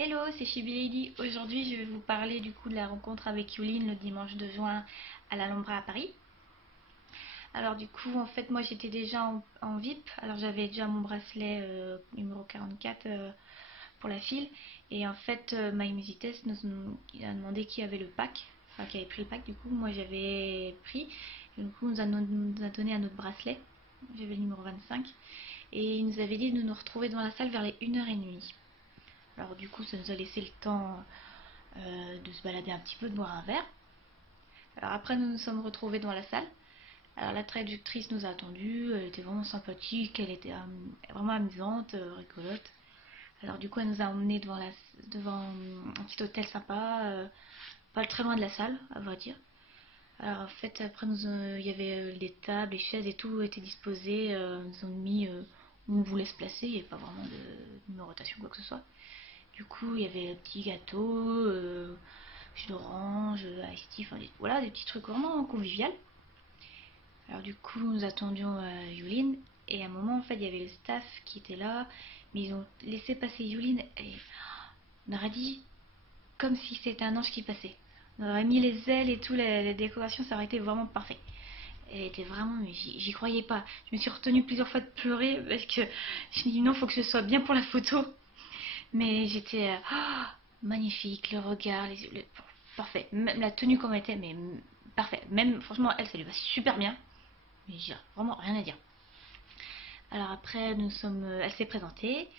Hello, c'est Chibi Lady. Aujourd'hui, je vais vous parler du coup de la rencontre avec Yulin le dimanche 2 juin à l'Alhambra à Paris. Alors du coup, en fait, moi j'étais déjà en VIP. Alors j'avais déjà mon bracelet numéro 44 pour la file. Et en fait, My Music Test il a demandé qui avait le pack, enfin qui avait pris le pack. Du coup, moi j'avais pris. Et du coup, nous a donné un autre bracelet. J'avais le numéro 25. Et il nous avait dit de nous retrouver dans la salle vers les 1h30. Alors du coup, ça nous a laissé le temps de se balader un petit peu, de boire un verre. Alors après, nous nous sommes retrouvés dans la salle. Alors la traductrice nous a attendus, elle était vraiment sympathique, elle était vraiment amusante, rigolote. Alors du coup, elle nous a emmenés devant un petit hôtel sympa, pas très loin de la salle, à vrai dire. Alors en fait, après, il y avait les tables, les chaises et tout étaient disposés, nous ont mis où on voulait se placer, il n'y avait pas vraiment de numérotation, quoi que ce soit. Du coup, il y avait un petit gâteau, jus d'orange, iced tea, enfin, voilà, des petits trucs vraiment conviviaux. Alors du coup, nous attendions Yulin, et à un moment, en fait, il y avait le staff qui était là, mais ils ont laissé passer Yulin, et on aurait dit comme si c'était un ange qui passait. On aurait mis les ailes et tout, les décorations, ça aurait été vraiment parfait. Elle était vraiment, mais j'y croyais pas. Je me suis retenue plusieurs fois de pleurer parce que je me dis non, faut que ce soit bien pour la photo. Mais j'étais magnifique, le regard, les yeux, parfait. Même la tenue comme elle était, mais parfait. Même, franchement, elle, ça lui va super bien. Mais j'ai vraiment rien à dire. Alors après, elle s'est présentée,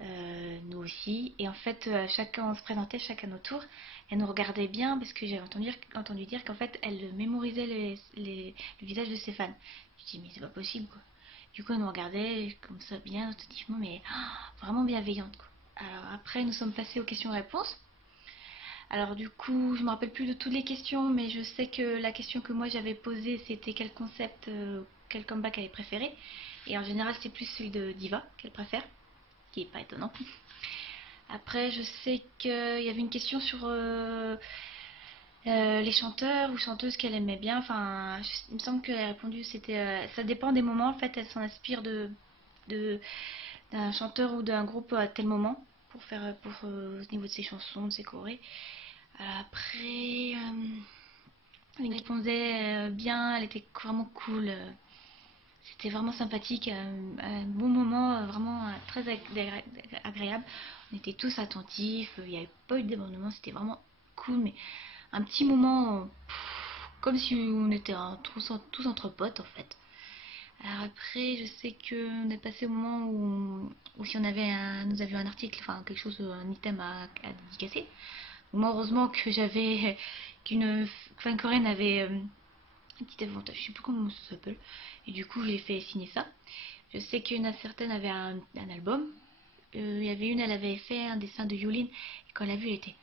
nous aussi. Et en fait, chacun on se présentait, chacun notre tour. Elle nous regardait bien parce que j'ai entendu dire qu'en fait, elle mémorisait le visage de ses fans. Je dis, mais c'est pas possible, quoi. Du coup, elle nous regardait comme ça, bien attentivement, mais vraiment bienveillante, quoi. Alors après, nous sommes passés aux questions-réponses. Alors du coup, je me rappelle plus de toutes les questions, mais je sais que la question que moi j'avais posée, c'était quel concept, quel comeback elle préféré. Et en général, c'est plus celui de Diva qu'elle préfère, qui est pas étonnant. Après, je sais qu'il y avait une question sur les chanteurs ou chanteuses qu'elle aimait bien. Enfin, il me semble qu'elle a répondu, c'était ça dépend des moments. En fait, elle s'en inspire de d'un chanteur ou d'un groupe à tel moment pour au niveau de ses chansons, de ses chorés. Après, elle répondait bien, elle était vraiment cool. C'était vraiment sympathique, un bon moment, vraiment très agréable. On était tous attentifs, il n'y avait pas eu de débordement, c'était vraiment cool, mais un petit moment comme si on était tous entre potes en fait. Alors après, je sais qu'on est passé au moment où si nous avions un article, enfin quelque chose, un item à dédicacer. Donc moi, heureusement que j'avais qu'une fan coréenne avait un petit avantage, je sais plus comment ça s'appelle. Et du coup, je l'ai fait signer ça. Je sais qu'une certaine avait un album. Il y avait une, elle avait fait un dessin de Yulin. Et quand elle a vu, elle était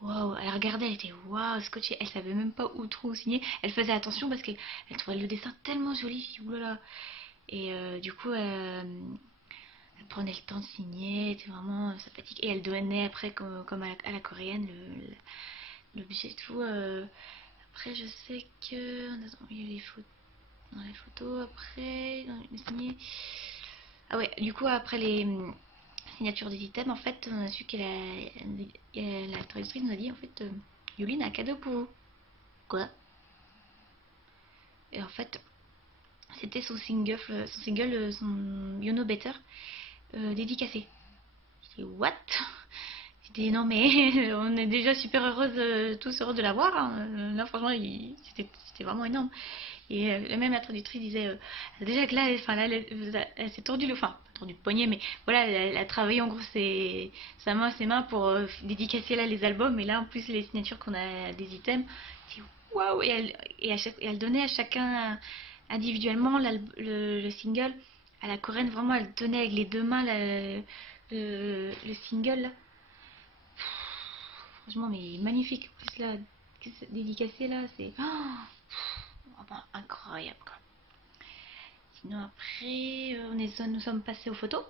waouh. Elle regardait, elle était waouh, scotchée. Elle savait même pas où trop signer. Elle faisait attention parce qu'elle trouvait le dessin tellement joli. Oulala. Et du coup, elle prenait le temps de signer. Elle était vraiment sympathique. Et elle donnait après, comme à la coréenne, le budget et tout. Après, je sais que il y a les photos. Dans les photos, après, dans les signés. Ah ouais, du coup, après les signatures des items, en fait, on a su que la traductrice nous a dit, en fait, Yulin a un cadeau pour vous. Quoi? Et en fait, c'était son You Know Better, dédicacé. J'ai dit, what? J'ai dit, non, mais on est déjà super heureuse, tous heureux de l'avoir, hein. Là, franchement, c'était vraiment énorme. Et même la traductrice disait, déjà que là, enfin, là elle s'est tordue enfin, pas tordue le poignet, mais voilà, elle a travaillé en gros ses mains pour dédicacer là les albums, et là en plus les signatures qu'on a des items. C'est waouh! Et elle donnait à chacun individuellement le single. À la coréenne, vraiment, elle tenait avec les deux mains le single là. Franchement, mais magnifique. En plus, là, dédicacé là, c'est vraiment incroyable quoi. Sinon, après, nous sommes passés aux photos.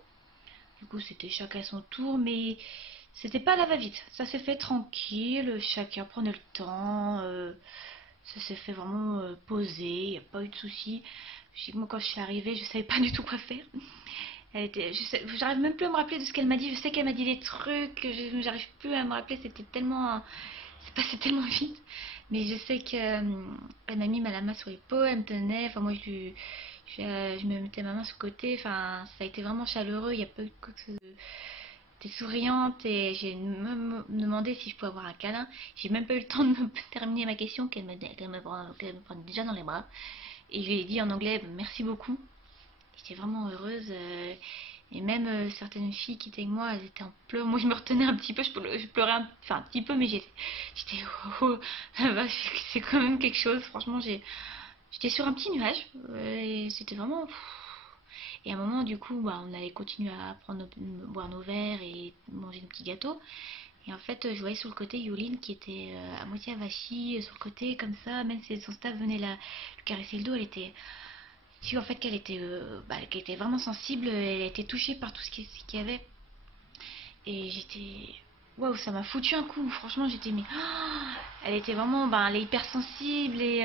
Du coup, c'était chacun son tour, mais c'était pas à la va-vite. Ça s'est fait tranquille, chacun prenait le temps. Ça s'est fait vraiment poser, il n'y a pas eu de soucis. Moi, quand je suis arrivée, je savais pas du tout quoi faire. Elle était, j'arrive même plus à me rappeler de ce qu'elle m'a dit. Je sais qu'elle m'a dit des trucs, j'arrive plus à me rappeler. C'était tellement, c'est passé tellement vite. Mais je sais que elle m'a mis la main sur l'épaule, elle me tenait. Enfin moi je me mettais ma main sur le côté. Enfin ça a été vraiment chaleureux. Il y a pas eu quoi que ce soit. T'es souriante et j'ai même demandé si je pouvais avoir un câlin. J'ai même pas eu le temps de me terminer ma question qu'elle me prenne déjà dans les bras. Et je lui ai dit en anglais merci beaucoup. J'étais vraiment heureuse. Et même certaines filles qui étaient avec moi, elles étaient en pleurs. Moi, je me retenais un petit peu, je pleurais enfin, un petit peu, mais j'étais oh, la vache, c'est quand même quelque chose. Franchement, j'étais sur un petit nuage et c'était vraiment. Et à un moment, du coup, bah, on allait continuer à boire nos verres et manger nos petits gâteaux. Et en fait, je voyais sur le côté Yulin qui était à moitié avachie, sur le côté, comme ça. Même si son staff venait lui caresser le dos, elle était. Tu vois en fait qu'elle était vraiment sensible, elle était touchée par tout ce qu'il y avait. Et j'étais. Waouh, ça m'a foutu un coup. Franchement, j'étais. Mais. Oh, elle était vraiment. Elle est hyper sensible et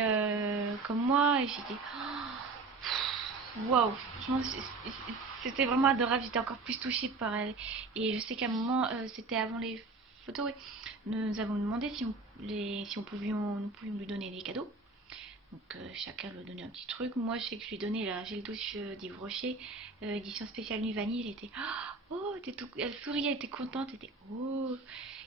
comme moi. Et j'étais. Waouh, franchement, c'était vraiment adorable. J'étais encore plus touchée par elle. Et je sais qu'à un moment, c'était avant les photos, oui. Nous avons demandé si nous pouvions lui donner des cadeaux. Donc chacun lui donnait un petit truc. Moi, je sais que je lui donnais la gel douche d'Yves Rocher, édition spéciale nuit vanille. Elle était oh, elle souriait, elle était contente, elle était oh.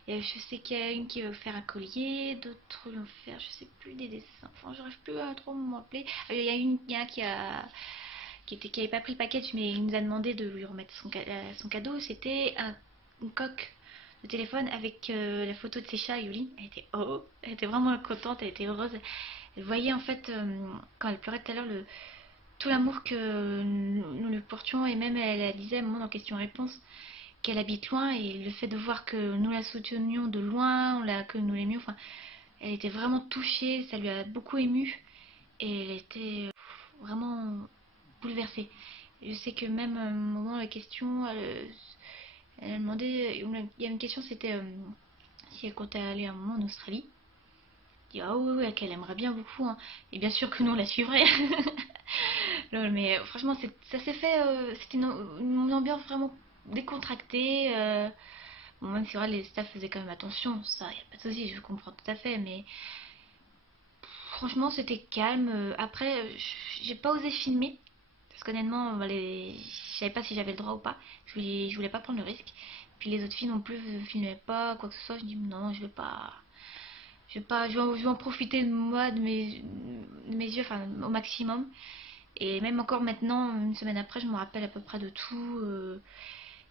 Et je sais qu'il y a une qui veut faire un collier, d'autres lui ont fait, je sais plus, des dessins. Enfin, j'arrive plus à trop me rappeler. Il y a un qui avait pas pris le package, mais il nous a demandé de lui remettre son cadeau. C'était une coque de téléphone avec la photo de ses chats, Yuli. Elle était vraiment contente, elle était heureuse. Elle voyait en fait, quand elle pleurait tout à l'heure, tout l'amour que nous lui portions. Et même elle disait à un moment dans question-réponse qu'elle habite loin. Et le fait de voir que nous la soutenions de loin, que nous l'aimions, enfin, elle était vraiment touchée. Ça lui a beaucoup ému. Et elle était vraiment bouleversée. Je sais que même à un moment, la question, elle a demandé, il y a une question, c'était si elle comptait aller un moment en Australie. Elle dit ah oui, oui, qu'elle aimerait bien beaucoup, hein. Et bien sûr que nous on la suivrait. Mais franchement, ça s'est fait, c'était une ambiance vraiment décontractée. Bon, même si c'est vrai, les staffs faisaient quand même attention, ça, y a pas de souci, je comprends tout à fait, mais franchement, c'était calme. Après, j'ai pas osé filmer. Parce qu'honnêtement, je savais pas si j'avais le droit ou pas. Je voulais pas prendre le risque. Puis les autres filles non plus ne filmaient pas, quoi que ce soit. Je dis non, je vais pas. Je vais en profiter de moi, de mes yeux, enfin, au maximum. Et même encore maintenant, une semaine après, je me rappelle à peu près de tout.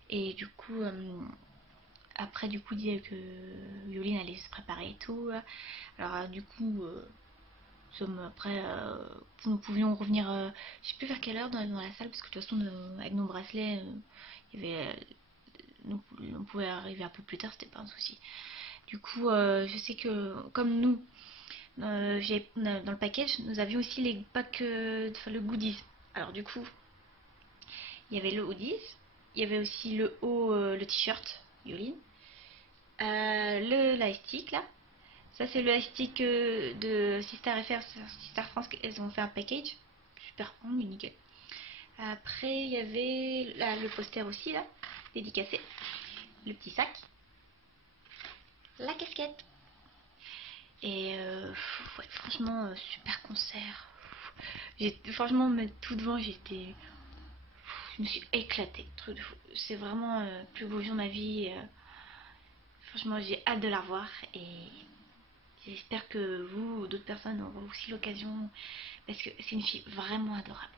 Et du coup, après, du coup, dire que Yoline allait se préparer et tout. Alors, du coup, après, nous pouvions revenir, je sais plus vers quelle heure dans la salle, parce que de toute façon, avec nos bracelets, il y avait, on pouvait arriver un peu plus tard, c'était pas un souci. Du coup, je sais que comme nous, dans le package, nous avions aussi les packs, enfin, le goodies. Alors du coup, il y avait le goodies, il y avait aussi le haut, le t-shirt, Yoline, le lightstick là. Ça c'est le lightstick de Sister FR, Sister France, elles ont fait un package. Super bon, nickel. Après, il y avait là, le poster aussi là, dédicacé. Le petit sac. La casquette. Et ouais, franchement, super concert. Franchement, mais tout devant, je me suis éclatée. Truc de fou. C'est vraiment le plus beau jour de ma vie. Franchement, j'ai hâte de la revoir. Et j'espère que vous ou d'autres personnes auront aussi l'occasion. Parce que c'est une fille vraiment adorable.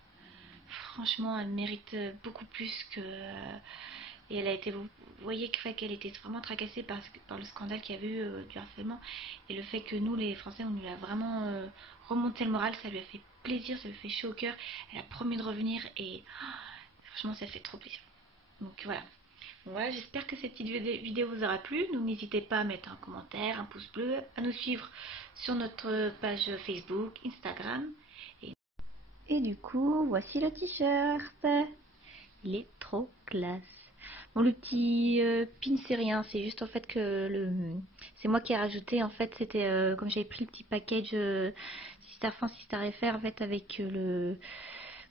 Franchement, elle mérite beaucoup plus que. Et elle a été, vous voyez qu'elle était vraiment tracassée par le scandale qu'il y avait eu du harcèlement. Et le fait que nous, les Français, on lui a vraiment remonté le moral, ça lui a fait plaisir, ça lui a fait chaud au cœur. Elle a promis de revenir et franchement, ça fait trop plaisir. Donc voilà. Donc voilà, j'espère que cette petite vidéo vous aura plu. Donc n'hésitez pas à mettre un commentaire, un pouce bleu, à nous suivre sur notre page Facebook, Instagram. Et du coup, voici le t-shirt. Il est trop classe. Bon, le petit pin, c'est rien. C'est juste en fait que c'est moi qui ai rajouté. En fait, c'était comme j'avais pris le petit package Sister France, Sister FR, en fait, avec le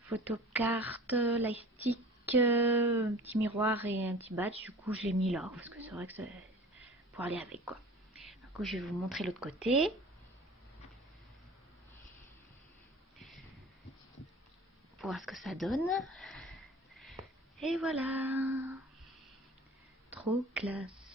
photocarte, lightstick, petit miroir et un petit badge. Du coup, je l'ai mis là parce que c'est vrai que c'est pour aller avec quoi. Du coup, je vais vous montrer l'autre côté. Pour voir ce que ça donne. Et voilà. Trop classe.